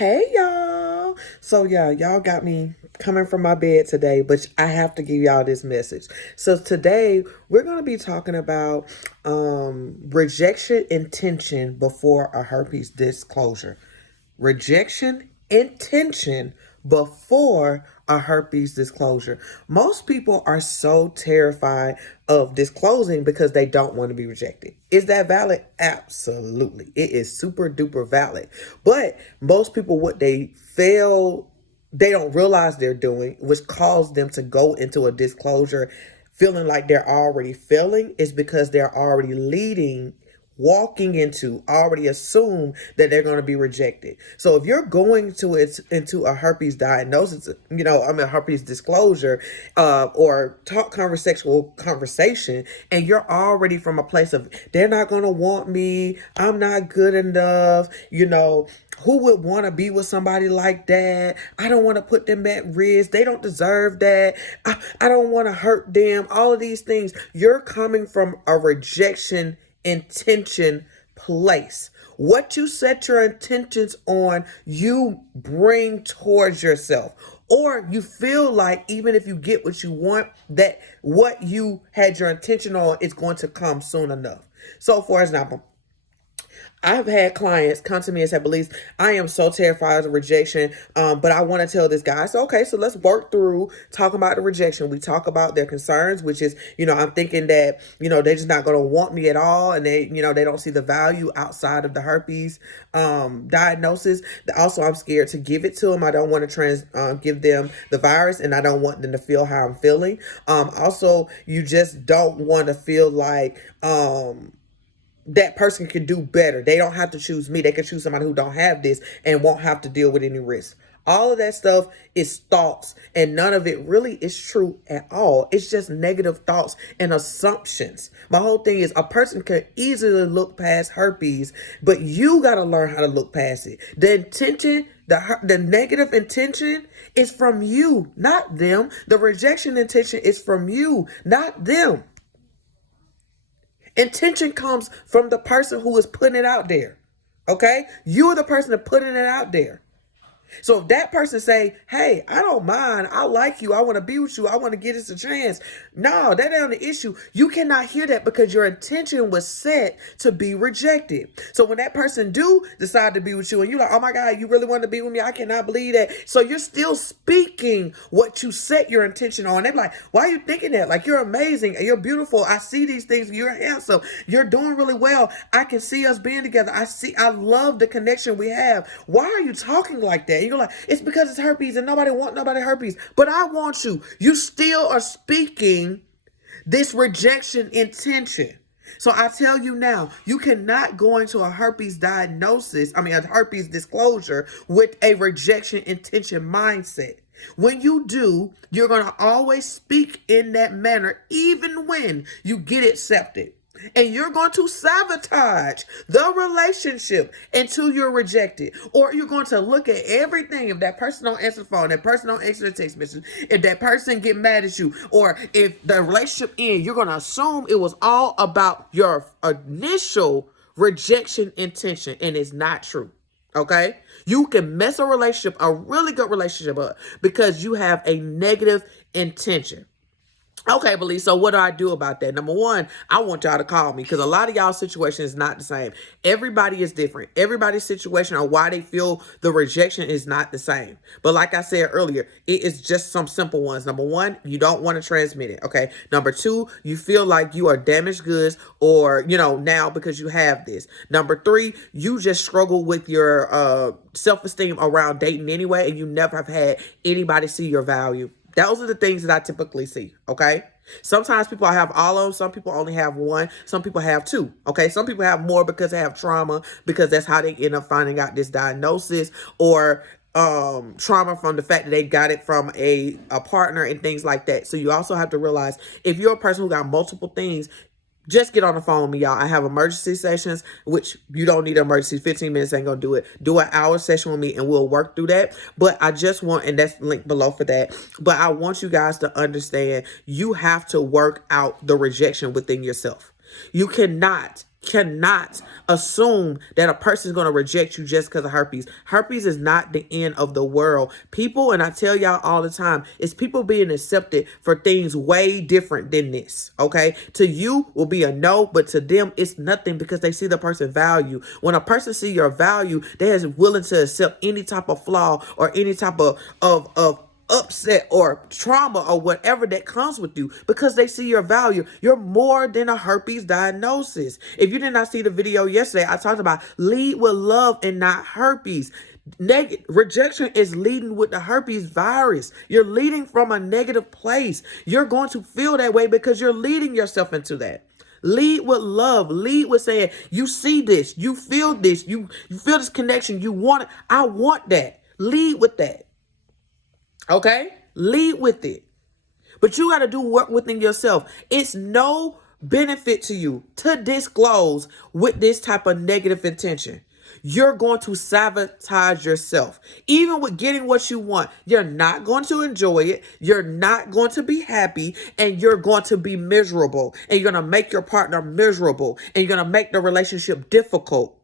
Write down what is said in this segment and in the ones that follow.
Hey y'all. So yeah, y'all got me coming from my bed today, but I have to give y'all this message. So today we're going to be talking about rejection intention before a herpes disclosure. Rejection intention before a herpes disclosure. Most people are so terrified of disclosing because they don't want to be rejected. Is that valid? Absolutely. It is super duper valid. But most people, what they don't realize they're doing, which caused them to go into a disclosure feeling like they're already failing, is because they're already walking into, already assume that they're going to be rejected. So if you're going to into a herpes diagnosis, herpes disclosure, or talk conversational conversation, and you're already from a place of they're not going to want me, I'm not good enough, who would want to be with somebody like that? I don't want to put them at risk. They don't deserve that. I don't want to hurt them. All of these things. You're coming from a rejection intention place. What you set your intentions on, you bring towards yourself. Or you feel like even if you get what you want, that what you had your intention on is going to come soon enough. So for example, I've had clients come to me and say, Belize, I am so terrified of rejection, but I want to tell this guy. So, okay, so let's work through talking about the rejection. We talk about their concerns, which is, I'm thinking that, they're just not going to want me at all. And they don't see the value outside of the herpes diagnosis. Also, I'm scared to give it to them. I don't want to give them the virus, and I don't want them to feel how I'm feeling. Also, you just don't want to feel like, that person can do better. They don't have to choose me. They can choose somebody who don't have this and won't have to deal with any risk. All of that stuff is thoughts, and none of it really is true at all. It's just negative thoughts and assumptions. My whole thing is a person can easily look past herpes, but you got to learn how to look past it. The intention, the negative intention is from you, not them. The rejection intention is from you, not them. Intention comes from the person who is putting it out there. Okay? You're the person that putting it out there. So if that person say, hey, I don't mind, I like you, I want to be with you, I want to give this a chance. No, that ain't the issue. You cannot hear that because your intention was set to be rejected. So when that person do decide to be with you and you're like, oh my God, you really want to be with me? I cannot believe that. So you're still speaking what you set your intention on. They're like, why are you thinking that? Like, you're amazing, you're beautiful, I see these things, you're handsome, you're doing really well, I can see us being together, I love the connection we have. Why are you talking like that? You're like, it's because it's herpes and nobody want nobody herpes. But I want you. You still are speaking this rejection intention. So I tell you now, you cannot go into a herpes a herpes disclosure with a rejection intention mindset. When you do, you're going to always speak in that manner, even when you get accepted. And you're going to sabotage the relationship until you're rejected. Or you're going to look at everything. If that person don't answer the phone, that person don't answer the text message, if that person get mad at you, or if the relationship ends, you're going to assume it was all about your initial rejection intention. And it's not true. Okay? You can mess a relationship, a really good relationship up, because you have a negative intention. Okay, Belize, so what do I do about that? Number one, I want y'all to call me, because a lot of y'all situation is not the same. Everybody is different. Everybody's situation or why they feel the rejection is not the same. But like I said earlier, it is just some simple ones. Number one, you don't want to transmit it, okay? Number two, you feel like you are damaged goods or, now because you have this. Number three, you just struggle with your self-esteem around dating anyway, and you never have had anybody see your value. Those are the things that I typically see, okay? Sometimes people have all of them. Some people only have one. Some people have two, okay? Some people have more because they have trauma, because that's how they end up finding out this diagnosis, or trauma from the fact that they got it from a partner and things like that. So you also have to realize, if you're a person who got multiple things, just get on the phone with me, y'all. I have emergency sessions, which you don't need an emergency. 15 minutes ain't gonna do it. Do an hour session with me and we'll work through that. But I just want, and that's linked below for that, but I want you guys to understand, you have to work out the rejection within yourself. You cannot cannot assume that a person is going to reject you just because of herpes. Herpes is not the end of the world. People, and I tell y'all all the time, it's people being accepted for things way different than this, okay? To you will be a no, but to them, it's nothing because they see the person value. When a person see your value, they is willing to accept any type of flaw or any type of upset or trauma or whatever that comes with you because they see your value. You're more than a herpes diagnosis. If you did not see the video yesterday, I talked about lead with love and not herpes. Rejection is leading with the herpes virus. You're leading from a negative place. You're going to feel that way because you're leading yourself into that. Lead with love. Lead with saying, you see this, you feel this, you feel this connection, you want it. I want that. Lead with that. Okay? Lead with it. But you got to do work within yourself. It's no benefit to you to disclose with this type of negative intention. You're going to sabotage yourself. Even with getting what you want, you're not going to enjoy it. You're not going to be happy, and you're going to be miserable. And you're going to make your partner miserable, and you're going to make the relationship difficult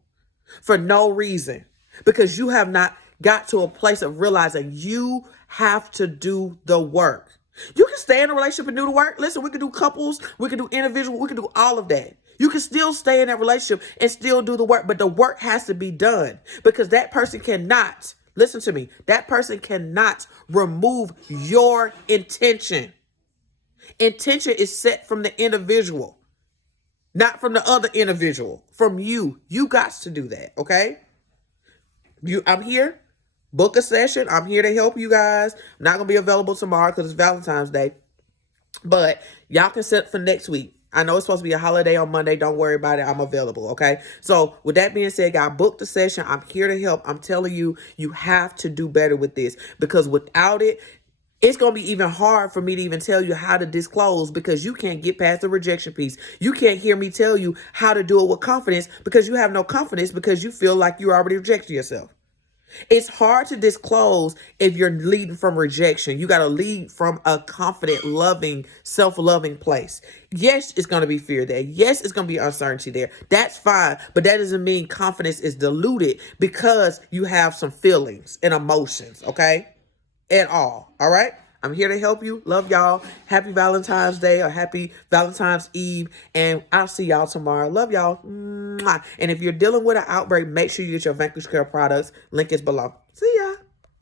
for no reason because you have not got to a place of realizing you have to do the work. You can stay in a relationship and do the work. Listen, we can do couples, we can do individual, we can do all of that. You can still stay in that relationship and still do the work, but the work has to be done because that person cannot, listen to me, that person cannot remove your intention. Intention is set from the individual, not from the other individual, from you. You got to do that, okay? I'm here. Book a session. I'm here to help you guys. I'm not going to be available tomorrow because it's Valentine's Day. But y'all can set for next week. I know it's supposed to be a holiday on Monday. Don't worry about it. I'm available, okay? So with that being said, guys, book the session. I'm here to help. I'm telling you, you have to do better with this because without it, it's going to be even hard for me to even tell you how to disclose because you can't get past the rejection piece. You can't hear me tell you how to do it with confidence because you have no confidence because you feel like you already rejected yourself. It's hard to disclose if you're leading from rejection. You got to lead from a confident, loving, self-loving place. Yes, it's going to be fear there. Yes, it's going to be uncertainty there. That's fine. But that doesn't mean confidence is diluted because you have some feelings and emotions, okay? At all. All right? I'm here to help you. Love y'all. Happy Valentine's Day or happy Valentine's Eve. And I'll see y'all tomorrow. Love y'all. Mwah. And if you're dealing with an outbreak, make sure you get your Vanquish Care products. Link is below. See ya.